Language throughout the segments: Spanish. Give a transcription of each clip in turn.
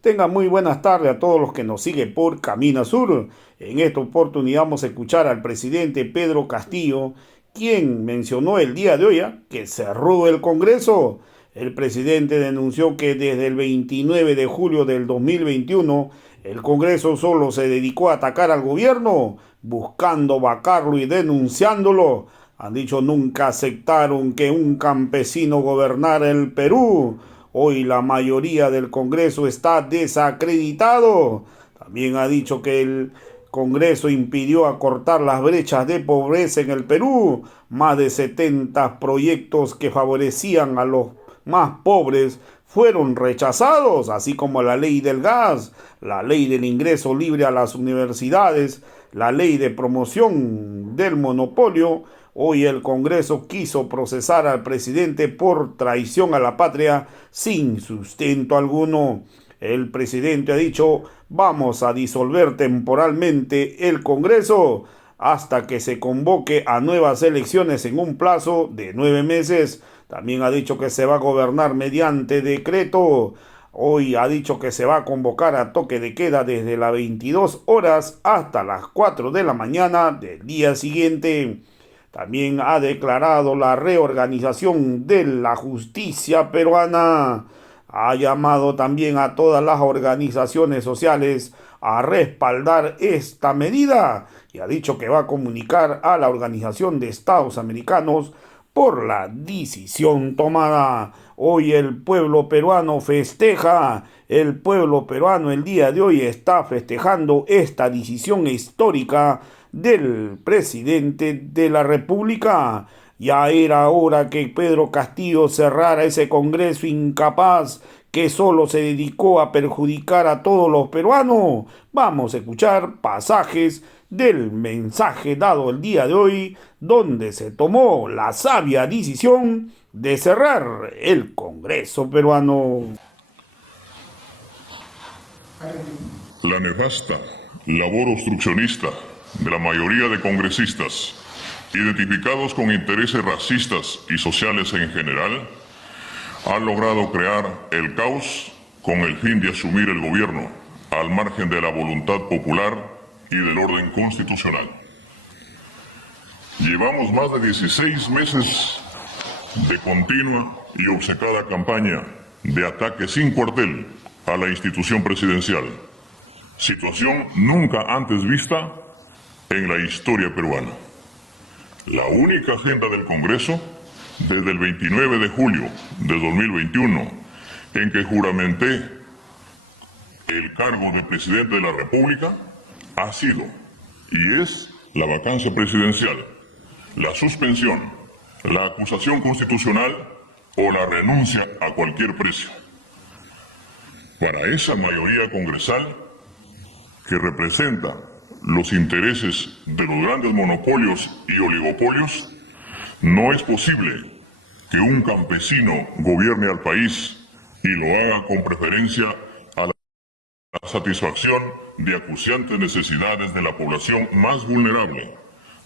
Tengan muy buenas tardes a todos los que nos siguen por Camina Sur. En esta oportunidad vamos a escuchar al presidente Pedro Castillo, quien mencionó el día de hoy que cerró el Congreso. El presidente denunció que desde el 29 de julio del 2021 el Congreso solo se dedicó a atacar al gobierno, buscando vacarlo y denunciándolo. Han dicho nunca aceptaron que un campesino gobernara el Perú. Hoy la mayoría del Congreso está desacreditado. También ha dicho que el Congreso impidió acortar las brechas de pobreza en el Perú. Más de 70 proyectos que favorecían a los más pobres fueron rechazados, así como la ley del gas, la ley del ingreso libre a las universidades, la ley de promoción del monopolio. Hoy el Congreso quiso procesar al presidente por traición a la patria sin sustento alguno. El presidente ha dicho, vamos a disolver temporalmente el Congreso hasta que se convoque a nuevas elecciones en un plazo de 9 meses. También ha dicho que se va a gobernar mediante decreto. Hoy ha dicho que se va a convocar a toque de queda desde las 22 horas hasta las 4 de la mañana del día siguiente. También ha declarado la reorganización de la justicia peruana. Ha llamado también a todas las organizaciones sociales a respaldar esta medida y ha dicho que va a comunicar a la Organización de Estados Americanos por la decisión tomada. Hoy el pueblo peruano festeja, el pueblo peruano el día de hoy está festejando esta decisión histórica del presidente de la República. Ya era hora que Pedro Castillo cerrara ese Congreso incapaz que solo se dedicó a perjudicar a todos los peruanos. Vamos a escuchar pasajes del mensaje dado el día de hoy, donde se tomó la sabia decisión de cerrar el Congreso peruano. La nefasta labor obstruccionista de la mayoría de congresistas, identificados con intereses racistas y sociales en general, ha logrado crear el caos con el fin de asumir el gobierno al margen de la voluntad popular y del orden constitucional. Llevamos más de 16 meses de continua y obcecada campaña de ataque sin cuartel a la institución presidencial, situación nunca antes vista en la historia peruana. La única agenda del Congreso, desde el 29 de julio de 2021, en que juramenté el cargo de presidente de la República, ha sido y es la vacancia presidencial, la suspensión, la acusación constitucional o la renuncia a cualquier precio. Para esa mayoría congresal que representa los intereses de los grandes monopolios y oligopolios, no es posible que un campesino gobierne al país y lo haga con preferencia a la satisfacción de acuciantes necesidades de la población más vulnerable,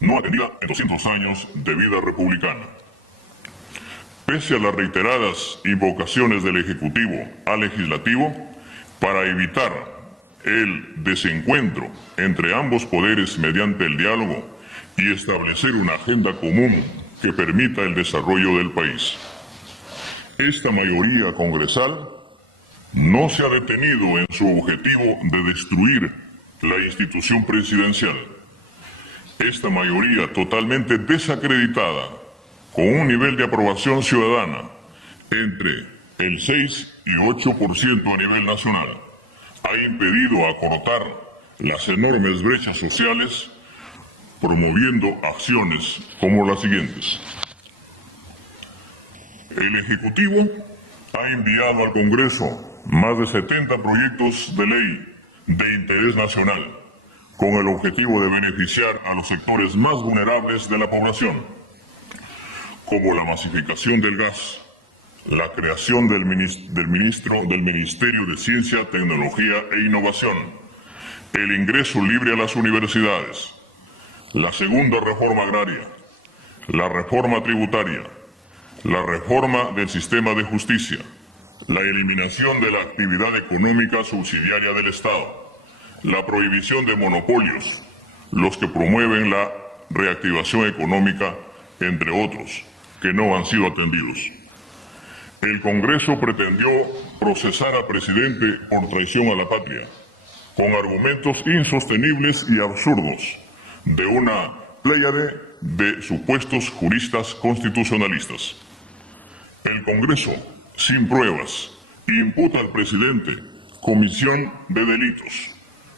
no atendida en 200 años de vida republicana. Pese a las reiteradas invocaciones del Ejecutivo al Legislativo para evitar el desencuentro entre ambos poderes mediante el diálogo y establecer una agenda común que permita el desarrollo del país, esta mayoría congresal no se ha detenido en su objetivo de destruir la institución presidencial. Esta mayoría totalmente desacreditada, con un nivel de aprobación ciudadana entre el 6 y 8% a nivel nacional, ha impedido acortar las enormes brechas sociales, promoviendo acciones como las siguientes. El Ejecutivo ha enviado al Congreso más de 70 proyectos de ley de interés nacional, con el objetivo de beneficiar a los sectores más vulnerables de la población, como la masificación del gas, la creación del Ministerio de Ciencia, Tecnología e Innovación, el ingreso libre a las universidades, la segunda reforma agraria, la reforma tributaria, la reforma del sistema de justicia, la eliminación de la actividad económica subsidiaria del Estado, la prohibición de monopolios, los que promueven la reactivación económica, entre otros, que no han sido atendidos. El Congreso pretendió procesar al presidente por traición a la patria, con argumentos insostenibles y absurdos de una pléyade de supuestos juristas constitucionalistas. El Congreso, sin pruebas, imputa al presidente comisión de delitos,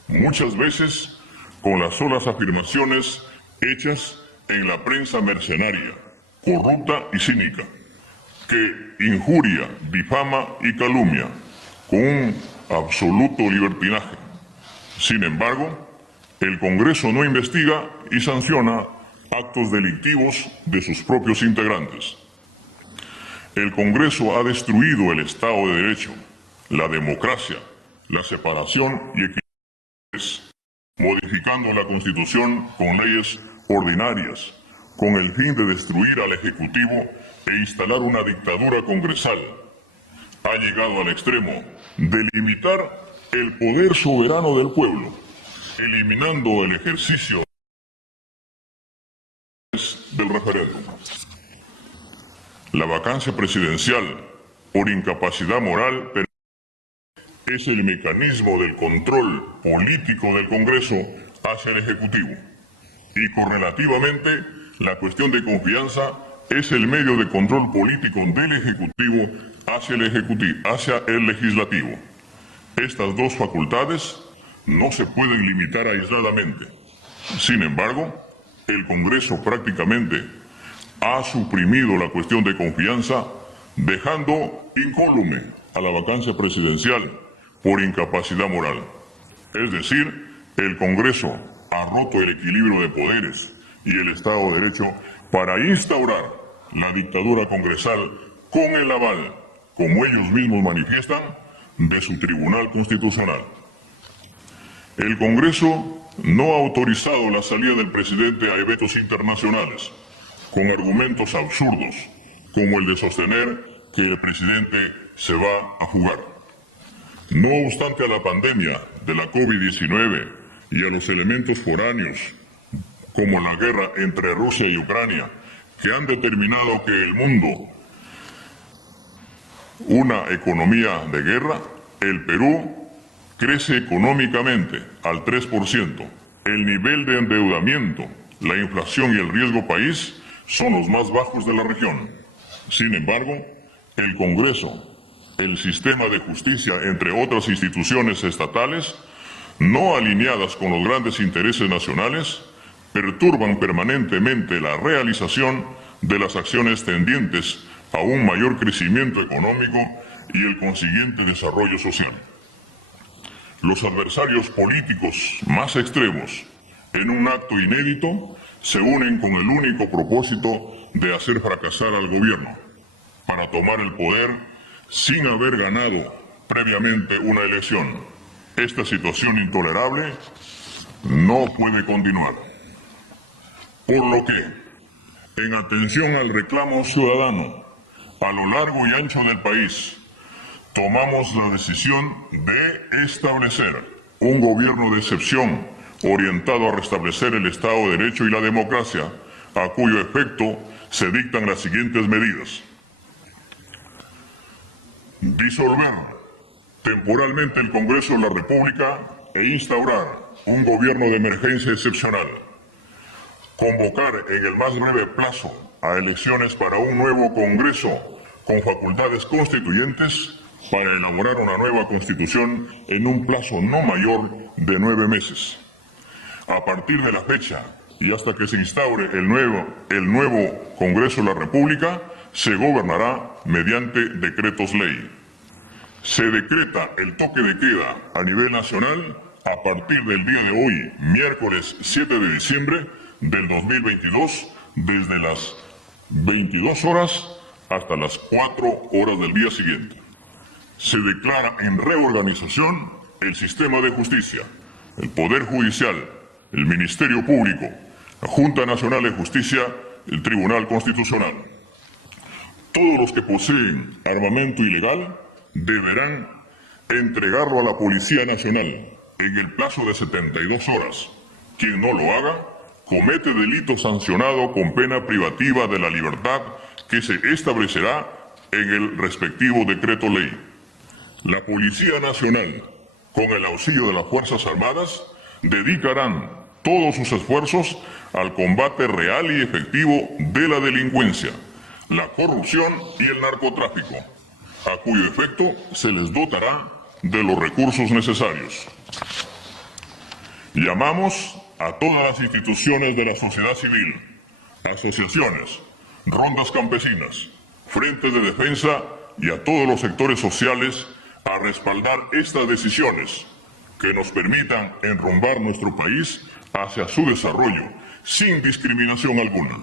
muchas veces con las solas afirmaciones hechas en la prensa mercenaria, corrupta y cínica, que injuria, difama y calumnia con un absoluto libertinaje. Sin embargo, el Congreso no investiga y sanciona actos delictivos de sus propios integrantes. El Congreso ha destruido el Estado de Derecho, la democracia, la separación y equidad, modificando la Constitución con leyes ordinarias, con el fin de destruir al Ejecutivo e instalar una dictadura congresal. Ha llegado al extremo de limitar el poder soberano del pueblo, eliminando el ejercicio del referéndum. La vacancia presidencial por incapacidad moral es el mecanismo del control político del Congreso hacia el Ejecutivo. Y correlativamente, la cuestión de confianza es el medio de control político del Ejecutivo hacia el Legislativo. Estas dos facultades no se pueden limitar aisladamente. Sin embargo, el Congreso prácticamente ha suprimido la cuestión de confianza, dejando incólume a la vacancia presidencial por incapacidad moral. Es decir, el Congreso ha roto el equilibrio de poderes y el Estado de Derecho para instaurar la dictadura congresal con el aval, como ellos mismos manifiestan, de su Tribunal Constitucional. El Congreso no ha autorizado la salida del presidente a eventos internacionales, con argumentos absurdos, como el de sostener que el presidente se va a jugar. No obstante a la pandemia de la COVID-19 y a los elementos foráneos, como la guerra entre Rusia y Ucrania, que han determinado que el mundo, una economía de guerra, el Perú crece económicamente al 3%. El nivel de endeudamiento, la inflación y el riesgo país son los más bajos de la región. Sin embargo, el Congreso, el sistema de justicia, entre otras instituciones estatales, no alineadas con los grandes intereses nacionales, perturban permanentemente la realización de las acciones tendientes a un mayor crecimiento económico y el consiguiente desarrollo social. Los adversarios políticos más extremos, en un acto inédito, se unen con el único propósito de hacer fracasar al gobierno, para tomar el poder sin haber ganado previamente una elección. Esta situación intolerable no puede continuar. Por lo que, en atención al reclamo ciudadano a lo largo y ancho del país, tomamos la decisión de establecer un gobierno de excepción orientado a restablecer el Estado de Derecho y la democracia, a cuyo efecto se dictan las siguientes medidas. Disolver temporalmente el Congreso de la República e instaurar un gobierno de emergencia excepcional. Convocar en el más breve plazo a elecciones para un nuevo Congreso con facultades constituyentes para elaborar una nueva Constitución en un plazo no mayor de 9 meses. A partir de la fecha y hasta que se instaure el nuevo Congreso de la República, se gobernará mediante decretos ley. Se decreta el toque de queda a nivel nacional a partir del día de hoy, miércoles 7 de diciembre del 2022, desde las 22 horas hasta las 4 horas del día siguiente. Se declara en reorganización el sistema de justicia, el Poder Judicial, el Ministerio Público, la Junta Nacional de Justicia, el Tribunal Constitucional. Todos los que poseen armamento ilegal deberán entregarlo a la Policía Nacional en el plazo de 72 horas. Quien no lo haga, comete delito sancionado con pena privativa de la libertad que se establecerá en el respectivo decreto ley. La Policía Nacional, con el auxilio de las Fuerzas Armadas, dedicarán todos sus esfuerzos al combate real y efectivo de la delincuencia, la corrupción y el narcotráfico, a cuyo efecto se les dotará de los recursos necesarios. Llamamos a todas las instituciones de la sociedad civil, asociaciones, rondas campesinas, frentes de defensa y a todos los sectores sociales a respaldar estas decisiones que nos permitan enrumbar nuestro país hacia su desarrollo sin discriminación alguna.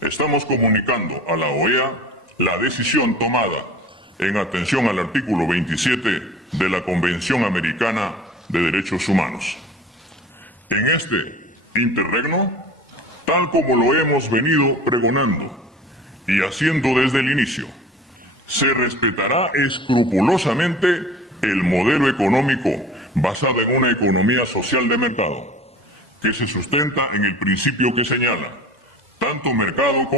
Estamos comunicando a la OEA la decisión tomada en atención al artículo 27 de la Convención Americana de Derechos Humanos. En este interregno, tal como lo hemos venido pregonando y haciendo desde el inicio, se respetará escrupulosamente el modelo económico basado en una economía social de mercado, que se sustenta en el principio que señala, tanto mercado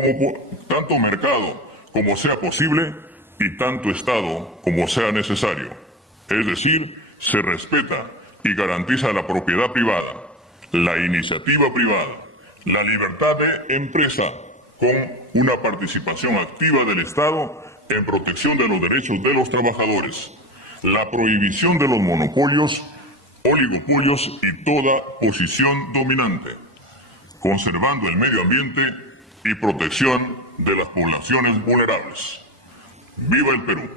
como sea posible y tanto Estado como sea necesario. Es decir, se respeta y garantiza la propiedad privada, la iniciativa privada, la libertad de empresa, con una participación activa del Estado en protección de los derechos de los trabajadores, la prohibición de los monopolios, oligopolios y toda posición dominante, conservando el medio ambiente y protección de las poblaciones vulnerables. ¡Viva el Perú!